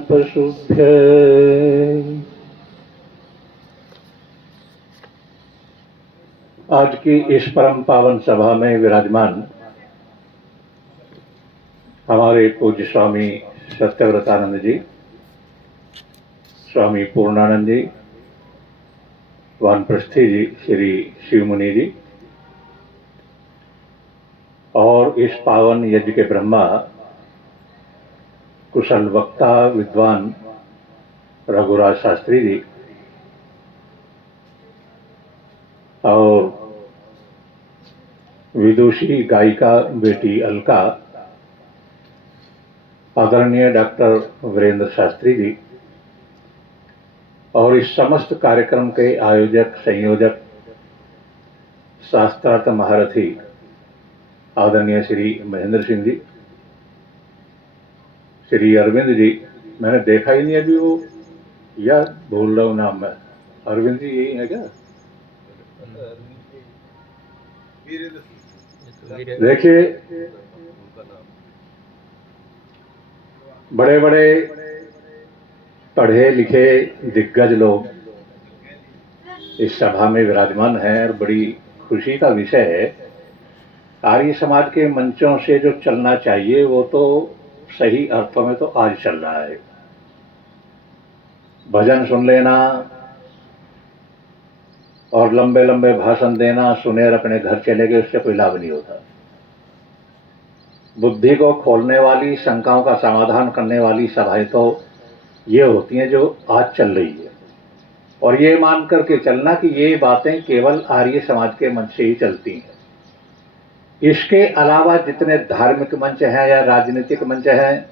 पशुभ्य। आज की इस परम पावन सभा में विराजमान हमारे पूज्य स्वामी सत्यव्रतानंद जी, स्वामी पूर्णानंद जी, वानप्रस्थी जी, श्री शिवमुनि जी और इस पावन यज्ञ के ब्रह्मा कुशल वक्ता विद्वान रघुराज शास्त्री जी और विदुषी गायिका बेटी अलका आदरणीय डॉक्टर वीरेंद्र शास्त्री जी और इस समस्त कार्यक्रम के आयोजक संयोजक शास्त्रार्थ महारथी आदरणीय श्री महेंद्र सिंह जी, श्री अरविंद जी, मैंने देखा ही नहीं अभी वो, या भूल रहा हूँ नाम मैं। अरविंद जी यही है क्या? देखिए, बड़े बड़े पढ़े लिखे दिग्गज लोग इस सभा में विराजमान हैं और बड़ी खुशी का विषय है। आर्य समाज के मंचों से जो चलना चाहिए वो तो सही अर्थों में तो आज चल रहा है। भजन सुन लेना और लंबे लंबे भाषण देना, सुने और अपने घर चले गए, उससे कोई लाभ नहीं होता। बुद्धि को खोलने वाली, शंकाओं का समाधान करने वाली सभाएं तो ये होती हैं जो आज चल रही है, और ये मान करके चलना कि ये बातें केवल आर्य समाज के मंच से ही चलती हैं। इसके अलावा जितने धार्मिक मंच हैं या राजनीतिक मंच हैं,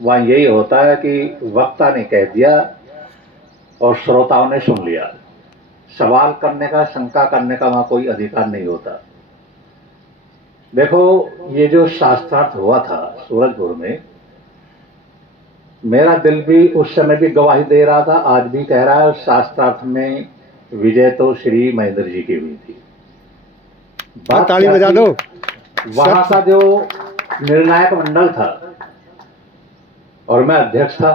वहाँ यही होता है कि वक्ता ने कह दिया और श्रोताओं ने सुन लिया। सवाल करने का, शंका करने का वहाँ कोई अधिकार नहीं होता। देखो, ये जो शास्त्रार्थ हुआ था सूरजपुर में, मेरा दिल भी उस समय भी गवाही दे रहा था, आज भी कह रहा है। शास्त्रार्थ में विजय तो श्री महेंद्र जी की हुई थी। ताली बजा दो। वहां का जो निर्णायक मंडल था और मैं अध्यक्ष था।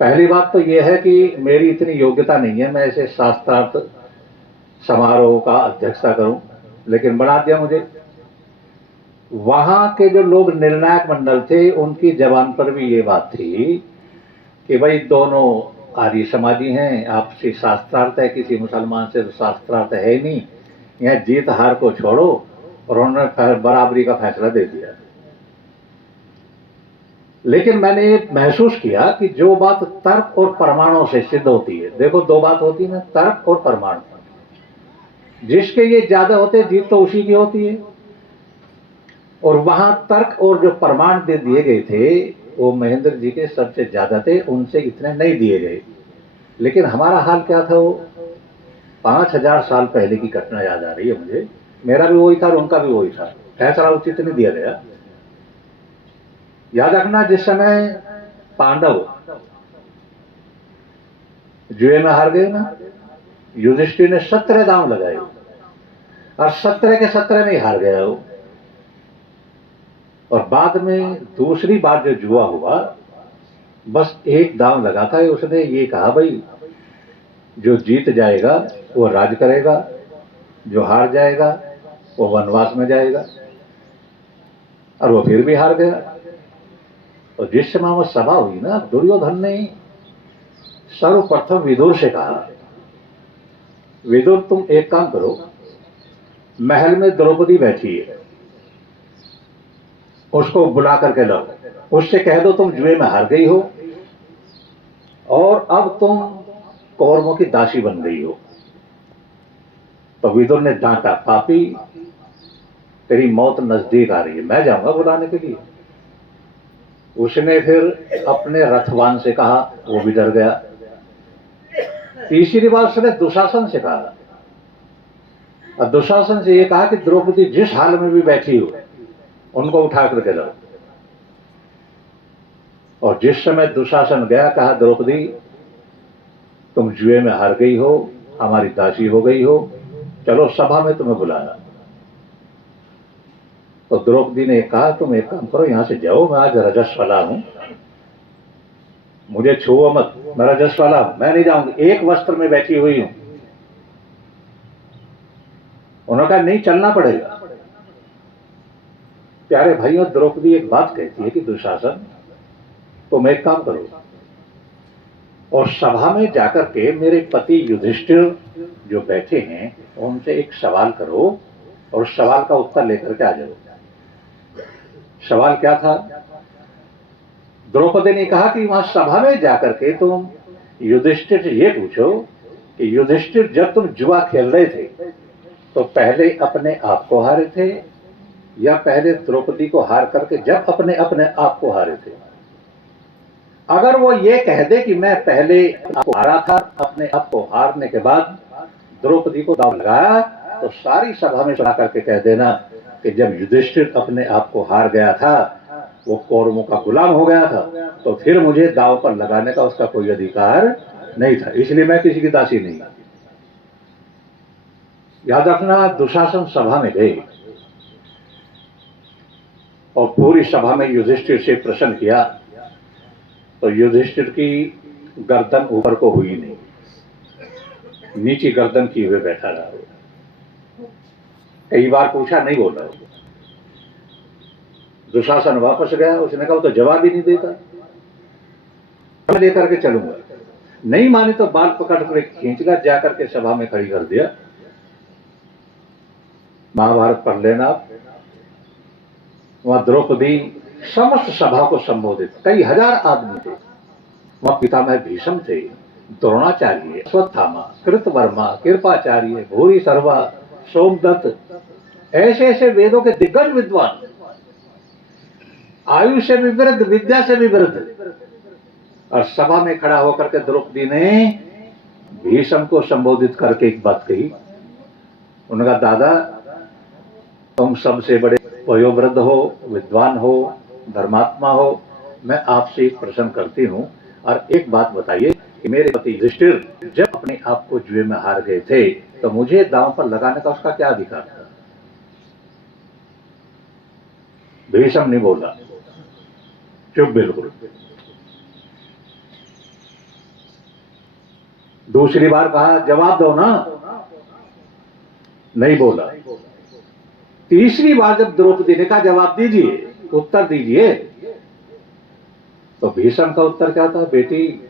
पहली बात तो यह है कि मेरी इतनी योग्यता नहीं है मैं ऐसे शास्त्रार्थ समारोह का अध्यक्षता करूं, लेकिन बना दिया मुझे। वहां के जो लोग निर्णायक मंडल थे उनकी जबान पर भी ये बात थी कि भाई दोनों आर्य समाजी हैं, आपसे शास्त्रार्थ है, किसी मुसलमान से तो शास्त्रार्थ है ही नहीं, यहाँ जीत हार को छोड़ो। और उन्होंने बराबरी का फैसला दे दिया। लेकिन मैंने ये महसूस किया कि जो बात तर्क और प्रमाणों से सिद्ध होती है, देखो दो बात होती है ना, तर्क और प्रमाण। जिसके ये ज्यादा होते जीत तो उसी की होती है। और वहां तर्क और जो प्रमाण दे दिए गए थे वो महेंद्र जी के सबसे ज्यादा थे, उनसे इतने नहीं दिए गए। लेकिन हमारा हाल क्या था, वो 5000 साल पहले की घटना याद आ रही है मुझे। मेरा भी वही था और उनका भी वही था, फैसला उचित नहीं दिया गया। याद रखना, जिस समय पांडव जुए में हार गए ना, युधिष्ठिर ने 17 दांव लगाए और 17 के 17 में ही हार गया वो। और बाद में दूसरी बार जो जुआ हुआ, बस एक दांव लगा था, उसने ये कहा भाई जो जीत जाएगा वो राज करेगा, जो हार जाएगा वो वनवास में जाएगा। और वो फिर भी हार गया। और जिस समय वो सभा हुई ना, दुर्योधन ने सर्वप्रथम विदुर से कहा, विदुर तुम एक काम करो, महल में द्रौपदी बैठी है, उसको बुला करके लाओ, उससे कह दो तुम जुए में हार गई हो और अब तुम कौरवों की दासी बन गई हो। तो विदुर ने डांटा, पापी तेरी मौत नजदीक आ रही है, मैं जाऊंगा बुलाने के लिए। उसने फिर अपने रथवान से कहा, वो भी डर गया। तीसरी बार उसने दुशासन से कहा, और दुशासन से ये कहा कि द्रौपदी जिस हाल में भी बैठी हो उनको उठा करके लाओ। और जिस समय दुशासन गया, कहा द्रौपदी तुम जुए में हार गई हो, हमारी दासी हो गई हो, चलो सभा में तुम्हें बुलाया। तो द्रौपदी ने कहा तुम एक काम करो, यहां से जाओ, मैं आज रजस्वला हूं, मुझे छुओ मत, मैं रजस्वाला हूं, मैं नहीं जाऊंगी, एक वस्त्र में बैठी हुई हूं। उन्होंने कहा नहीं, चलना पड़ेगा। प्यारे भाइयों, द्रौपदी एक बात कहती है कि दुशासन तुम एक काम करो और सभा में जाकर के मेरे पति युधिष्ठिर जो बैठे हैं उनसे एक सवाल करो और सवाल का उत्तर लेकर के आ जाओ। सवाल क्या था? द्रौपदी ने कहा कि वहां सभा में जाकर के तुम युधिष्ठिर से ये पूछो कि युधिष्ठिर, जब तुम जुआ खेल रहे थे तो पहले अपने आप को हारे थे या पहले द्रौपदी को हार करके जब अपने अपने आप को हारे थे? अगर वो ये कह दे कि मैं पहले आपको हारा था, अपने आप को हारने के बाद द्रौपदी को दांव लगाया, तो सारी सभा में सुना करके कह देना कि जब युधिष्ठिर अपने आप को हार गया था, वो कौरवों का गुलाम हो गया था, तो फिर मुझे दांव पर लगाने का उसका कोई अधिकार नहीं था, इसलिए मैं किसी की दासी नहीं। याद रखना, दुशासन सभा में गए और पूरी सभा में युधिष्ठिर से प्रश्न किया तो युधिष्ठिर की गर्दन ऊपर को हुई नहीं, नीची गर्दन किए हुए बैठा रहा। कई बार पूछा, नहीं बोला। दुशासन वापस गया, उसने कहा तो जवाब ही नहीं देता, मैं लेकर के चलूंगा। नहीं माने तो बाल पकड़ कर खींचकर जाकर के सभा में खड़ी कर दिया। महाभारत पढ़ लेना। वहां द्रौपदी समस्त सभा को संबोधित, कई हजार आदमी थे वहां। पितामह भीष्म थे, द्रोणाचार्य, अश्वत्थामा, कृतवर्मा, कृपाचार्य, भूरि सर्वा, सोमदत्त, ऐसे ऐसे वेदों के दिग्गज विद्वान, आयु से भी वृद्ध, विद्या से भी वृद्ध। और सभा में खड़ा होकर के द्रौपदी ने भीष्म को संबोधित करके एक बात कही। उन्होंने कहा, दादा तुम सबसे बड़े वयोवृद्ध हो, विद्वान हो, धर्मात्मा हो, मैं आपसे एक प्रश्न करती हूं और एक बात बताइए कि मेरे पति युधिष्ठिर जब अपने आप को जुए में हार गए थे तो मुझे दांव पर लगाने का उसका क्या अधिकार था? भीष्म नहीं बोला, चुप बिल्कुल। दूसरी बार कहा, जवाब दो ना, नहीं बोला। तीसरी बार जब द्रौपदी ने कहा, जवाब दीजिए, उत्तर दीजिए, तो भीष्म का उत्तर क्या था? बेटी,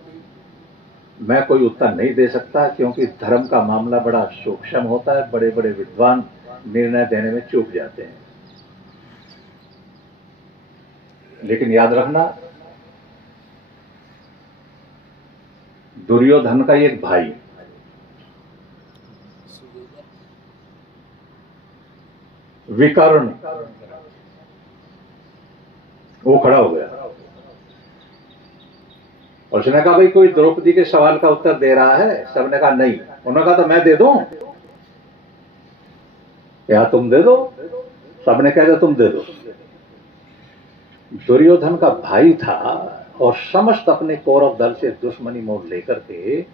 मैं कोई उत्तर नहीं दे सकता क्योंकि धर्म का मामला बड़ा सूक्ष्म होता है, बड़े बड़े विद्वान निर्णय देने में चूक जाते हैं। लेकिन याद रखना, दुर्योधन का एक भाई विकर्ण, वो खड़ा हो गया और उसने कहा, भाई कोई द्रौपदी के सवाल का उत्तर दे रहा है? सबने कहा नहीं। उन्होंने कहा, तो मैं दे दूं या तुम दे दो? सबने कहा, तुम दे दो। दुर्योधन का भाई था और समस्त अपने कौरव दल से दुश्मनी मोड़ लेकर के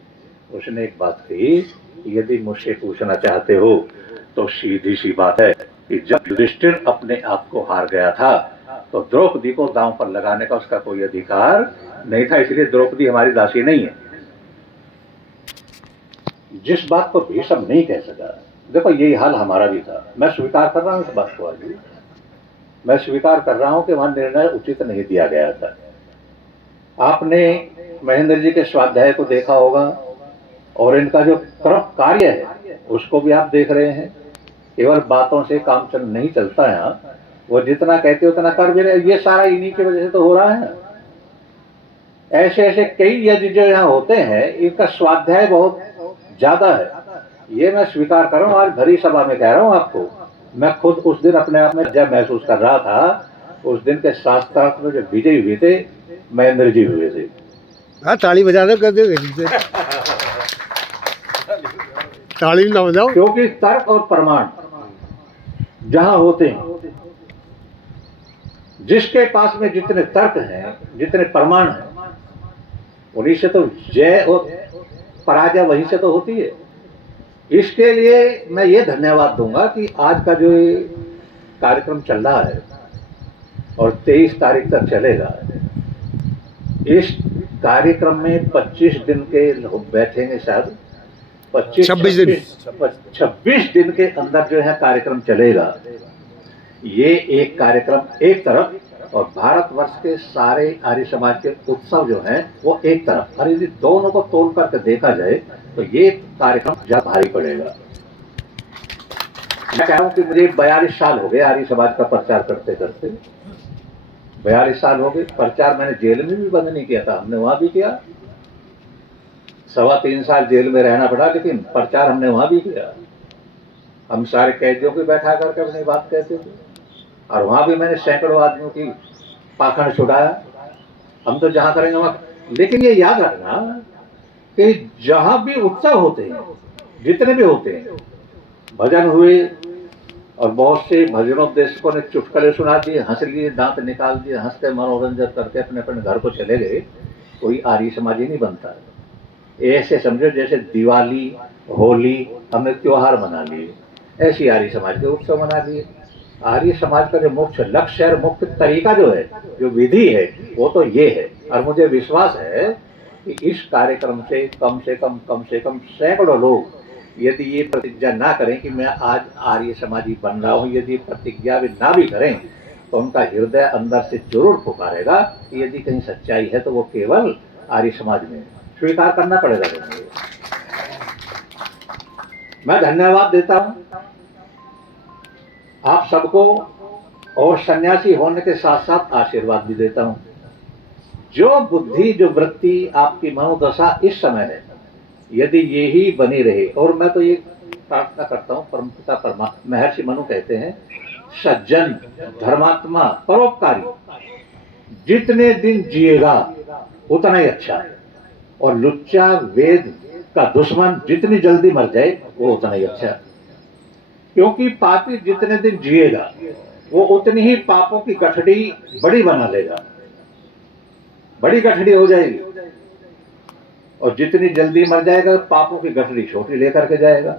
उसने एक बात कही, यदि मुझसे पूछना चाहते हो तो सीधी सी बात है कि जब युधिष्ठिर अपने आप को हार गया था तो द्रौपदी को दांव पर लगाने का उसका कोई अधिकार नहीं था, इसलिए द्रौपदी हमारी दासी नहीं है। जिस बात को भीष्म नहीं कह सका, देखो यही हाल हमारा भी था। मैं स्वीकार कर रहा हूं इस बात को, आज मैं स्वीकार कर रहा हूं कि वहां निर्णय उचित नहीं दिया गया था। आपने महेंद्र जी के स्वाध्याय को देखा होगा और इनका जो कार्य है उसको भी आप देख रहे हैं। केवल बातों से काम नहीं चलता है, वो जितना कहते उतना कर भी रहे। ये सारा इन्हीं की वजह से तो हो रहा है। ऐसे ऐसे कई यज्ञ जो यहाँ होते हैं, इनका स्वाध्याय बहुत ज्यादा है, ये मैं स्वीकार कर रहा हूँ। आज भरी सभा में कह रहा हूँ आपको, मैं खुद उस दिन अपने आप में जब महसूस कर रहा था, उस दिन के शास्त्रार्थ में जो विजयी हुए थे महेंद्र जी हुए थे। हाँ, ताली बजा दो, कर दो, ताली ना बजाओ। क्योंकि तर्क और प्रमाण जहां होते हैं, जिसके पास में जितने तर्क हैं, जितने प्रमाण हैं, उन्हीं से तो जय और पराजय वहीं से तो होती है। इसके लिए मैं ये धन्यवाद दूंगा कि आज का जो ये कार्यक्रम चल रहा है और 23 तारीख तक चलेगा, इस कार्यक्रम में 25 दिन के लोग बैठेंगे, शायद 26 दिन। 26 दिन के अंदर जो है कार्यक्रम चलेगा। ये एक कार्यक्रम एक तरफ, और भारतवर्ष के सारे आर्य समाज के उत्सव जो हैं वो एक तरफ। और यदि दोनों को तोल करके देखा जाए तो ये कार्यक्रम ज्यादा भारी पड़ेगा। मैं कह रहा हूं कि मुझे 42 साल हो गए आर्य समाज का प्रचार करते करते। 42 साल हो गए। प्रचार मैंने जेल में भी बंद नहीं किया था, हमने वहां भी किया। 3.25 साल जेल में रहना पड़ा, लेकिन प्रचार हमने वहां भी किया। हम सारे कैदियों को बैठा करके अपनी बात कहते थे, और वहां भी मैंने सैकड़ों आदमियों की पाखंड छुड़ाया। हम तो जहां करेंगे वहां। लेकिन ये याद रखना कि जहां भी उत्सव होते हैं, जितने भी होते हैं, भजन हुए और बहुत से भजनोपदेशकों ने चुटकुले सुना दिए, हंस लिए, दांत निकाल दिए, हंस के मनोरंजन करके अपने अपने घर को चले गए, कोई आर्य समाजी नहीं बनता। ऐसे समझो जैसे दिवाली, होली हमने त्योहार मना लिए, ऐसी आर्य समाज के उत्सव मना लिए। आर्य समाज का जो मुख्य लक्ष्य है, मुख्य तरीका जो है, जो विधि है, वो तो ये है। और मुझे विश्वास है कि इस कार्यक्रम से कम से कम सैकड़ों लोग यदि ये प्रतिज्ञा ना करें कि मैं आज आर्य समाजी बन रहा हूं, यदि प्रतिज्ञा भी ना भी करें, तो उनका हृदय अंदर से जरूर पुकारेगा कि यदि कहीं सच्चाई है तो वो केवल आर्य समाज में। स्वीकार करना पड़ेगा मुझे। मैं धन्यवाद देता हूं आप सबको, और सन्यासी होने के साथ साथ आशीर्वाद भी देता हूं। जो बुद्धि, जो वृत्ति, आपकी मनोदशा इस समय है, यदि यही बनी रहे, और मैं तो ये प्रार्थना करता हूं, परमपिता परमात्मा महर्षि मनु कहते हैं, सज्जन, धर्मात्मा, परोपकारी जितने दिन जिएगा उतना ही अच्छा है, और लुच्चा, वेद का दुश्मन जितनी जल्दी मर जाए वो उतना ही अच्छा है। क्योंकि पापी जितने दिन जिएगा वो उतनी ही पापों की गठड़ी बड़ी बना लेगा, बड़ी गठड़ी हो जाएगी, और जितनी जल्दी मर जाएगा पापों की गठड़ी छोटी लेकर के जाएगा।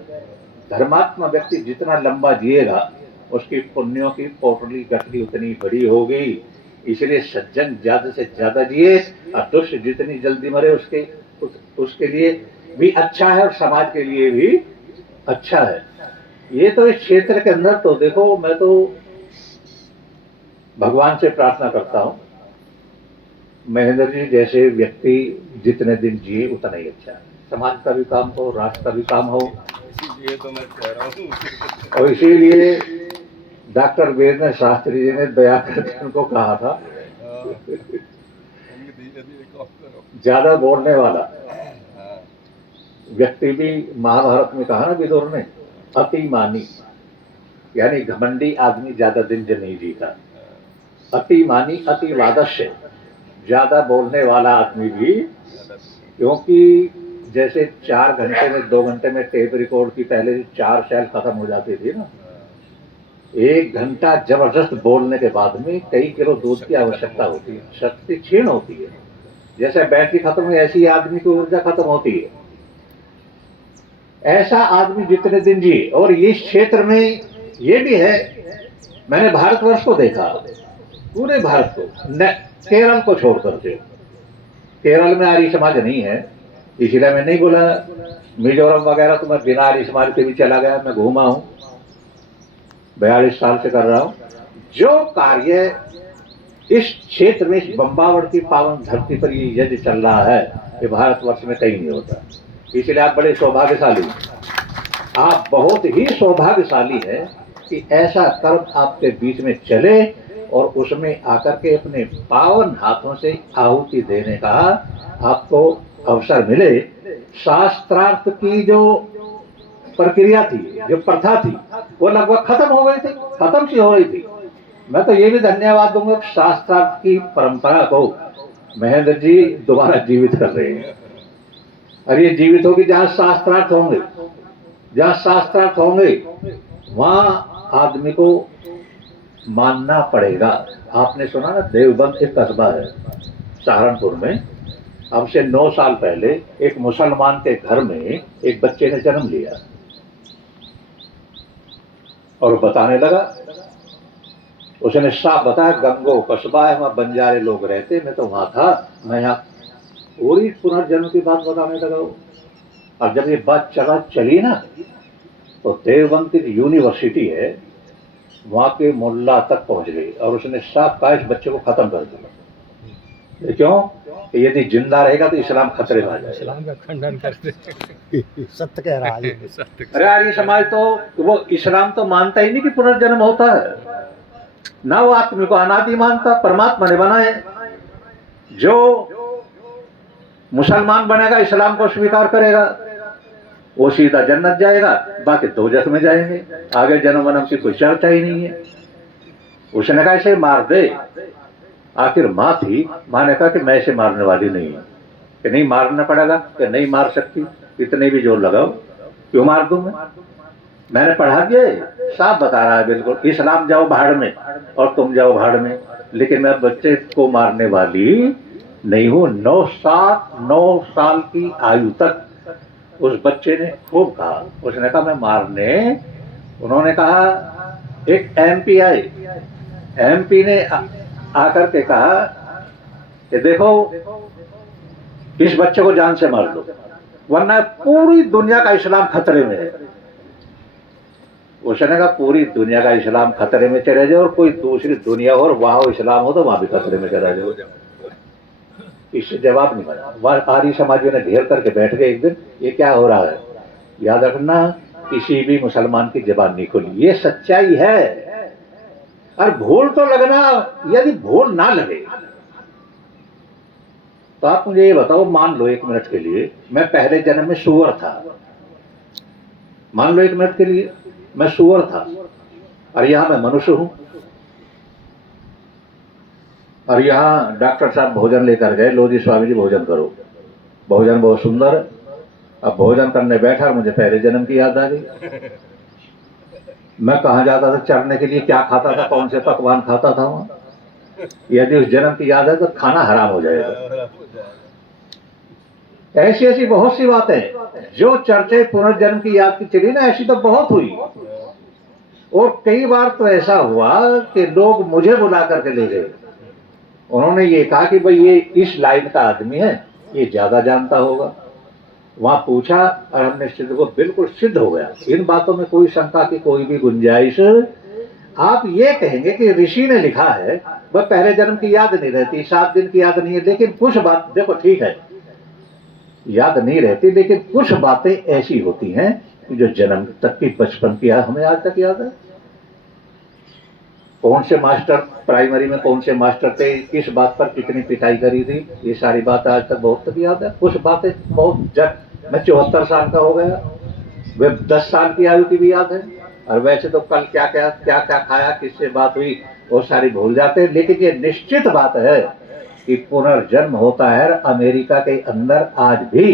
धर्मात्मा व्यक्ति जितना लंबा जिएगा उसकी पुण्यों की पोटली गठड़ी उतनी बड़ी होगी। इसलिए सज्जन ज्यादा से ज्यादा जिए, और दुष्ट जितनी जल्दी मरे उसके लिए भी अच्छा है, और समाज के लिए भी अच्छा है। ये तो इस क्षेत्र के अंदर तो देखो, मैं तो भगवान से प्रार्थना करता हूं, महेंद्र जी जैसे व्यक्ति जितने दिन जिए उतना ही अच्छा है। समाज का भी काम हो, राष्ट्र का भी काम हो। इसीलिए तो मैं कह रहा हूँ। और इसीलिए डॉक्टर वेद शास्त्री जी ने दया करके उनको कहा था, ज्यादा बोलने वाला व्यक्ति भी, महाभारत में कहा ना विदुर ने, अति मानी, यानी घमंडी आदमी ज्यादा दिन नहीं जीता। अति मानी, अति वादस्य, ज्यादा बोलने वाला आदमी भी, क्योंकि जैसे 4 घंटे में 2 घंटे में टेप रिकॉर्ड की पहले 4 शैल खत्म हो जाती थी ना, 1 घंटा जबरदस्त बोलने के बाद में कई किलो दूध की आवश्यकता होती है, शक्ति क्षीण होती है। जैसे बैटरी खत्म हुई ऐसी आदमी की ऊर्जा खत्म होती है। ऐसा आदमी जितने दिन जिए, और इस क्षेत्र में ये भी है, मैंने भारतवर्ष को देखा, पूरे भारत को, केरल को छोड़ करके। केरल में आर्य समाज नहीं है, इसलिए मैं नहीं बोला। मिजोरम वगैरह तो मैं बिना आर्य समाज के भी चला गया, मैं घूमा हूं, 42 साल से कर रहा हूं। जो कार्य इस क्षेत्र में, इस बम्बावड़ की पावन धरती पर ये यज्ञ चल रहा है, ये भारतवर्ष में कहीं नहीं होता। इसलिए आप बड़े सौभाग्यशाली, आप बहुत ही सौभाग्यशाली हैं कि ऐसा कर्म आपके बीच में चले, और उसमें आकर के अपने पावन हाथों से आहुति देने का आपको अवसर मिले। शास्त्रार्थ की जो प्रक्रिया थी, जो प्रथा थी, वो लगभग खत्म हो गई थी, खत्म सी हो रही थी। मैं तो ये भी धन्यवाद दूंगा शास्त्रार्थ की परंपरा को महेंद्र जी दोबारा जीवित कर रहे हैं। और ये जीवित होगी जहां शास्त्रार्थ होंगे, जहां शास्त्रार्थ होंगे वहां आदमी को मानना पड़ेगा। आपने सुना ना, देवबंद एक कस्बा है सहारनपुर में, अब से 9 साल पहले एक मुसलमान के घर में एक बच्चे ने जन्म लिया, और बताने लगा, उसने साफ बताया, गंगो कस्बा है, वहां बंजारे लोग रहते, मैं तो वहां था, मैं यहाँ पूरी पुनर्जन्म की बात बताने लगा वो। और जब ये बात चली ना, तो देवबंद की यूनिवर्सिटी है, वहां के मुल्ला तक पहुंच गई और उसने साफ कहा इस बच्चे को खत्म कर दिया। ये क्यों? कि यदि जिंदा रहेगा तो इस्लाम खतरे में आ जाएगा। इस्लाम का खंडन करते। सत्य कह रहा है। अरे आर्य समाज तो वो इस्लाम तो मानता ही नहीं कि पुनर्जन्म होता है, ना वो आत्मा को अनादि मानता, परमात्मा ने बनाए। जो मुसलमान बनेगा, इस्लाम को स्वीकार करेगा, वो सीधा जन्नत जाएगा, बाकी दोजख में जाएंगे, आगे जन्म वन्म की कोई चर्चा ही नहीं है। उसने कहा इसे मार दे। आखिर माँ थी, माँ ने कहा कि मैं इसे मारने वाली नहीं हूं, कि नहीं मारना पड़ेगा, कि नहीं मार सकती, इतने भी जोर लगाओ, क्यों मार दूं मैंने पढ़ा दिया, साफ बता रहा है बिल्कुल, इस्लाम जाओ भाड़ में और तुम जाओ भाड़ में, लेकिन मैं बच्चे को मारने वाली नहीं हूं। 9 साल की आयु तक उस बच्चे ने खूब कहा। उसने कहा मैं मारने, उन्होंने कहा एक एमपी आए, एमपी ने आकर के कहा कि देखो इस बच्चे को जान से मार दो, वरना पूरी दुनिया का इस्लाम खतरे में है। उसने कहा पूरी दुनिया का इस्लाम खतरे में चले जाए और कोई दूसरी दुनिया हो और वहां इस्लाम हो तो वहां भी खतरे में चला जाओ। इससे जवाब नहीं बना। वह आर्य समाजियों ने घेर करके बैठ गए एक दिन, ये क्या हो रहा है? याद रखना, किसी भी मुसलमान की जबान नहीं खुली, ये सच्चाई है। और भूल तो लगना, यदि भूल ना लगे तो आप मुझे ये बताओ, मान लो 1 मिनट के लिए मैं पहले जन्म में सूअर था, मान लो 1 मिनट के लिए मैं सूअर था और यहां मैं मनुष्य हूं, और यहां डॉक्टर साहब भोजन लेकर गए, लो जी स्वामी जी भोजन करो, भोजन बहुत सुंदर। अब भोजन करने बैठा और मुझे पहले जन्म की याद आ गई। मैं कहां जाता था चढ़ने के लिए, क्या खाता था, कौन से पकवान खाता था वहां, यदि उस जन्म की याद है तो खाना हराम हो जाएगा। ऐसी ऐसी बहुत सी बातें जो चर्चे पुनर्जन्म की याद की चली ना, ऐसी तो बहुत हुई। और कई बार तो ऐसा हुआ कि लोग मुझे बुला करके ले गए, उन्होंने ये कहा कि भाई ये इस लाइन का आदमी है, ये ज्यादा जानता होगा। वहां पूछा और हमने सिद्ध को बिल्कुल सिद्ध हो गया। इन बातों में कोई शंका की कोई भी गुंजाइश। आप ये कहेंगे कि ऋषि ने लिखा है, वह पहले जन्म की याद नहीं रहती, 7 दिन की याद नहीं है, लेकिन कुछ बात देखो, ठीक है याद नहीं रहती, लेकिन कुछ बातें ऐसी होती हैं कि जो जन्म तक की, बचपन की हमें आज तक याद है। कौन से मास्टर प्राइमरी में, कौन से मास्टर थे, किस बात पर कितनी पिटाई करी थी, ये सारी बातें आज तक बहुत तक याद है। कुछ बातें बहुत, जब मैं 74 साल का हो गया, वे 10 साल की आयु की भी याद है। और वैसे तो कल क्या क्या क्या क्या खाया, किससे बात हुई, वो सारी भूल जाते हैं। लेकिन ये निश्चित बात है कि पुनर्जन्म होता है। अमेरिका के अंदर आज भी,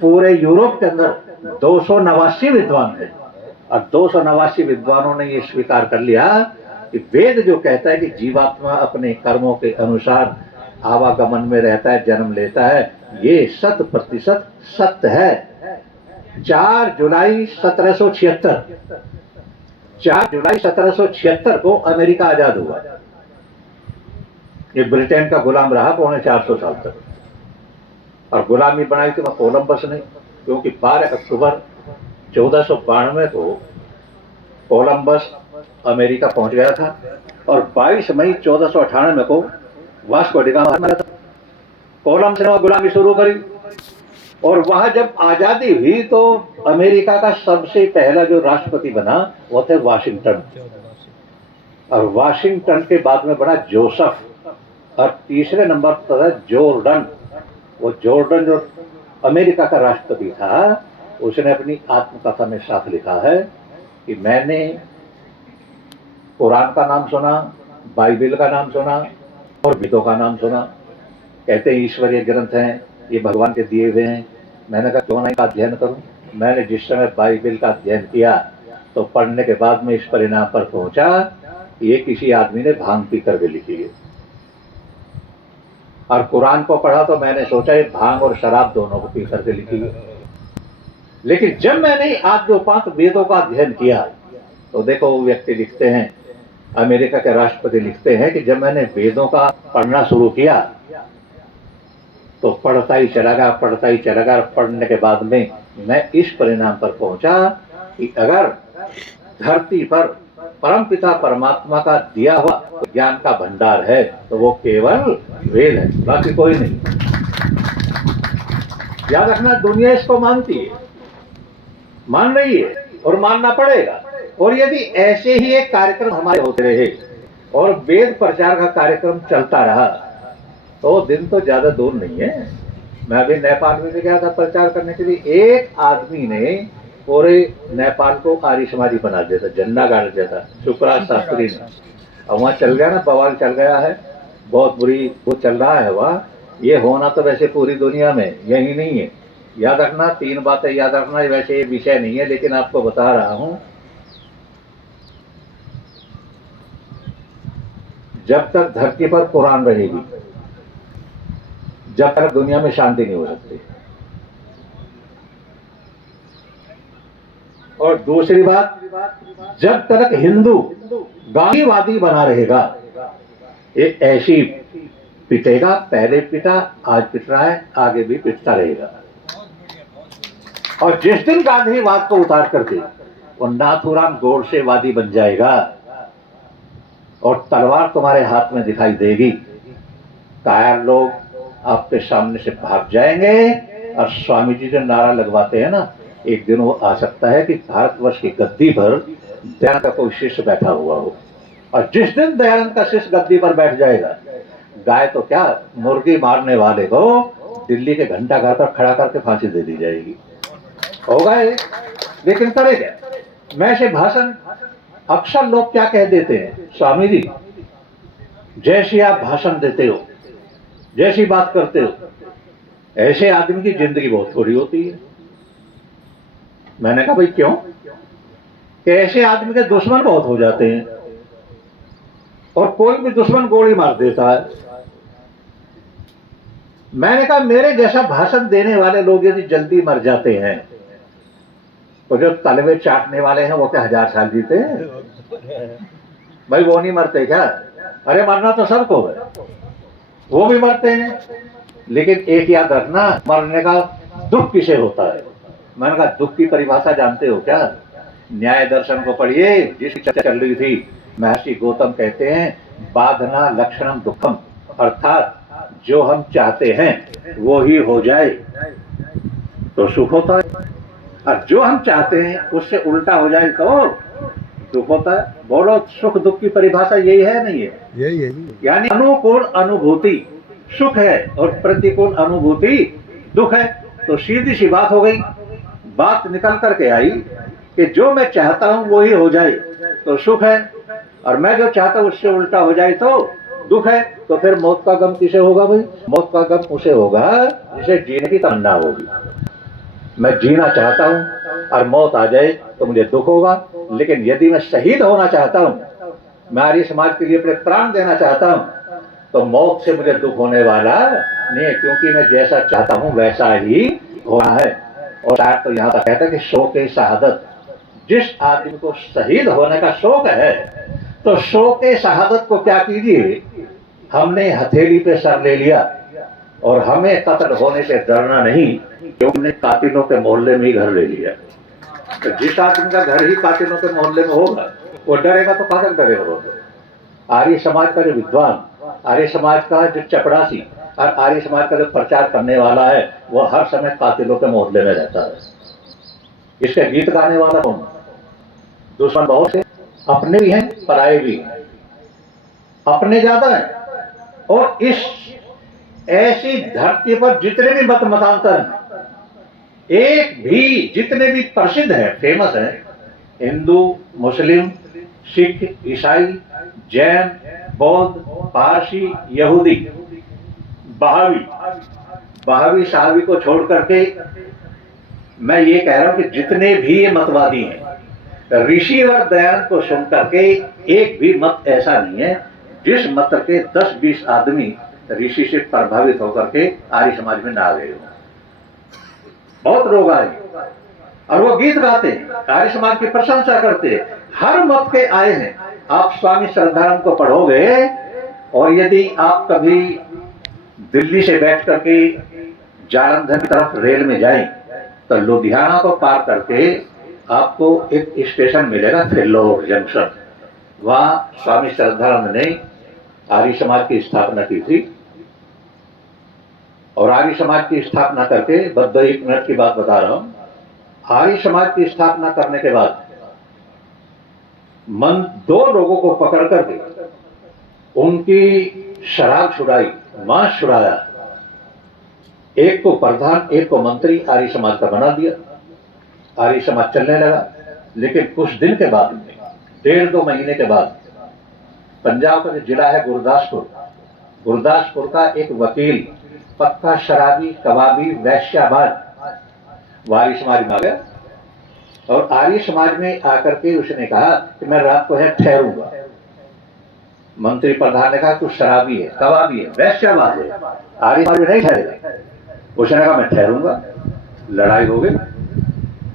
पूरे यूरोप के अंदर 289 विद्वान है, और 289 विद्वानों ने ये स्वीकार कर लिया कि वेद जो कहता है कि जीवात्मा अपने कर्मों के अनुसार आवागमन में रहता है, जन्म लेता है, ये 100% सत्य है। 4 जुलाई 1776, 4 जुलाई 1776 को अमेरिका आजाद हुआ। ये ब्रिटेन का गुलाम रहा 450 साल तक, और गुलामी बनाई थी वह कोलंबस ने, क्योंकि 12 अक्टूबर 1492 को कोलंबस अमेरिका पहुंच गया था, और 22 मई 1498 को वास्को डी गामा मरा था। कोलंबस ने वह गुलामी शुरू करी, और वहां जब आजादी हुई तो अमेरिका का सबसे पहला जो राष्ट्रपति बना वो थे वाशिंगटन, और वाशिंगटन के बाद में बना जोसेफ, और तीसरे नंबर पर था जॉर्डन। वो जॉर्डन जो अमेरिका का राष्ट्रपति था, उसने अपनी आत्मकथा में साफ लिखा है कि मैंने कुरान का नाम सुना, बाइबल का नाम सुना और वेदों का नाम सुना। कहते हैं ईश्वरीय ग्रंथ हैं, ये भगवान के दिए हुए हैं। मैंने कहा क्यों नहीं का अध्ययन करूं। मैंने जिस समय बाइबल का अध्ययन किया तो पढ़ने के बाद में इस परिणाम पर पहुंचा, ये किसी आदमी ने भांग पी करके लिखी है। और कुरान को पढ़ा तो मैंने सोचा ये भांग और शराब दोनों को पी करके लिखी है। लेकिन जब मैंने आद्योपांत वेदों का अध्ययन किया तो देखो, वो व्यक्ति लिखते हैं, अमेरिका के राष्ट्रपति लिखते हैं कि जब मैंने वेदों का पढ़ना शुरू किया तो पढ़ता ही चला गया, पढ़ता ही चला गया। पढ़ने के बाद में मैं इस परिणाम पर पहुंचा कि अगर धरती पर परमपिता परमात्मा का दिया हुआ ज्ञान का भंडार है तो वो केवल वेद है, बाकी कोई नहीं। याद रखना, दुनिया इसको मानती है, मान रही है और मानना पड़ेगा। और यदि ऐसे ही एक कार्यक्रम हमारे होते रहे और वेद प्रचार का कार्यक्रम चलता रहा तो दिन तो ज्यादा दूर नहीं है। मैं अभी नेपाल में भी गया था प्रचार करने के लिए। एक आदमी ने पूरे नेपाल को आर्य समाजी बना दिया था, झंडा गाड़ दिया था, सुखराज शास्त्री ने। और वहां चल गया ना, बवाल चल गया है, बहुत बुरी वो चल रहा है वहाँ। ये होना तो वैसे पूरी दुनिया में यही नहीं है। याद रखना, 3 बातें याद रखना। वैसे ये विषय नहीं है लेकिन आपको बता रहा हूं। जब तक धरती पर कुरान रहेगी, जब तक दुनिया में शांति नहीं हो सकती। और दूसरी बात, जब तक हिंदू गांधीवादी बना रहेगा, ये ऐसी पिटेगा, पहले पिटा, आज पिट रहा है, आगे भी पिटता रहेगा। और जिस दिन गांधीवाद को उतार करके वो नाथूराम गोडसेवादी बन जाएगा और तलवार तुम्हारे हाथ में दिखाई देगी, कायर लोग आपके सामने से भाग जाएंगे। और स्वामी जी जो नारा लगवाते हैं ना, एक दिन वो आ सकता है कि भारतवर्ष की गद्दी पर दयानंद का कोई शिष्य बैठा हुआ हो। और जिस दिन दयानंद का शिष्य गद्दी पर बैठ जाएगा, गाय तो क्या, मुर्गी मारने वाले को दिल्ली के घंटा घर पर खड़ा करके फांसी दे दी जाएगी। होगा ये, लेकिन करे क्या? मैं से भाषण अक्सर लोग क्या कह देते हैं, स्वामी जी जैसी आप भाषण देते हो, जैसी बात करते हो, ऐसे आदमी की जिंदगी बहुत थोड़ी होती है। मैंने कहा भाई क्यों? कि ऐसे आदमी के दुश्मन बहुत हो जाते हैं और कोई भी दुश्मन गोली मार देता है। मैंने कहा मेरे जैसा भाषण देने वाले लोग यदि जल्दी मर जाते हैं तो जो तलवे चाटने वाले हैं वो क्या 1000 साल जीते हैं? भाई वो नहीं मरते क्या? अरे मरना तो सबको है, वो भी मरते हैं। लेकिन एक याद रखना, मरने का दुख किसे होता है? मैंने कहा दुख की परिभाषा जानते हो क्या? न्याय दर्शन को पढ़िए, जिसकी चर्चा चल रही थी। महर्षि गौतम कहते हैं बाधना लक्षणम दुखम, अर्थात जो हम चाहते हैं वो ही हो जाए तो सुख होता है, और जो हम चाहते हैं उससे उल्टा हो जाए तो दुख होता है। बोलो, सुख दुख की परिभाषा यही है नहीं है? यही यानी अनुकूल अनुभूति सुख है और प्रतिकूल अनुभूति दुख है। तो सीधी सी बात हो गई, बात निकल करके आई कि जो मैं चाहता हूं वो ही हो जाए तो सुख है, और मैं जो चाहता हूं उससे उल्टा हो जाए तो दुख है। तो फिर मौत का गम किसे होगा भाई? मौत का गम उसे होगा जिसे जीने की तमन्ना होगी। मैं जीना चाहता हूं और मौत आ जाए तो मुझे दुख होगा, लेकिन यदि मैं शहीद होना चाहता हूं, मैं आर्य समाज के लिए अपने प्राण देना चाहता हूं, तो मौत से मुझे दुख होने वाला नहीं, क्योंकि मैं जैसा चाहता हूं वैसा ही होना है। और शायद तो यहाँ तक कहता है कि शौक शहादत, जिस आदमी को शहीद होने का शौक है तो शौक शहादत को क्या कीजिए, हमने हथेली पे सर ले लिया और हमें कत्ल होने से डरना नहीं, क्योंकि हमने कातिलों के मोहल्ले में ही घर ले लिया। तो जिस आदमी का घर ही कातिलों के मोहल्ले में होगा वो डरेगा तो कहाँ तक डरेगा? आर्य समाज का जो विद्वान, आर्य समाज का जो चपरासी और आर्य समाज का जो प्रचार करने वाला है वो हर समय कातिलों के मोहल्ले में रहता है। इसके गीत गाने वाला कौन? दुश्मन बहुत है, अपने भी हैं पराये भी हैं, अपने ज्यादा हैं। और इस ऐसी धरती पर जितने भी मत मतांतर हैं, एक भी जितने भी प्रसिद्ध है, फेमस है, हिंदू, मुस्लिम, सिख, ईसाई, जैन, बौद्ध, पारसी, यहूदी, बहावी साहबी को छोड़ करके मैं ये कह रहा हूं कि जितने भी ये मतवादी हैं, ऋषि और दयानंद को सुन करके एक भी मत ऐसा नहीं है जिस मत के 10-20 आदमी ऋषि से प्रभावित होकर के आर्य समाज में ना आ गए हो। बहुत लोग आए और वो गीत गाते हैं, आर्य समाज की प्रशंसा करते हैं, हर मत के आए हैं। आप स्वामी श्रद्धानंद को पढ़ोगे और यदि आप कभी दिल्ली से बैठ करके जालंधर की तरफ रेल में जाएं तो लुधियाना को पार करके आपको एक स्टेशन मिलेगा फिल्लोर जंक्शन। वहां स्वामी श्रद्धानंद ने आर्य समाज की स्थापना की थी। और आर्य समाज की स्थापना करके, बस 1 मिनट की बात बता रहा हूं, आर्य समाज की स्थापना करने के बाद मन 2 लोगों को पकड़ करके उनकी शराब छुड़ाई, मांस छुड़ाया। एक को प्रधान, एक को मंत्री आर्य समाज का बना दिया। आर्य समाज चलने लगा। लेकिन कुछ दिन के बाद, 1.5-2 महीने के बाद, पंजाब का जो जिला है गुरदासपुर का एक वकील, पक्का शराबी, कबाबी, वैश्याबाज, वो आर्य समाज में आ गया। और आर्य समाज में आकर के उसने कहा कि मैं रात को है ठहरूंगा। मंत्री प्रधान ने कहा तू शराबी है, कबाबी है, वैश्याबाज है, आर्य समाज में नहीं ठहरेगा। उसने कहा मैं ठहरूंगा। लड़ाई हो गई।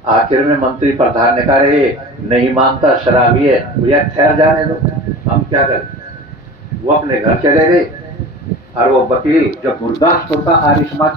आखिर में मंत्री प्रधान ने कहा रे नहीं मानता, शराबी है, भैया ठहर जाने दो, हम क्या करें। वो अपने घर चले गए। और वो वकील जो गुरदासपुर का आर्य समाज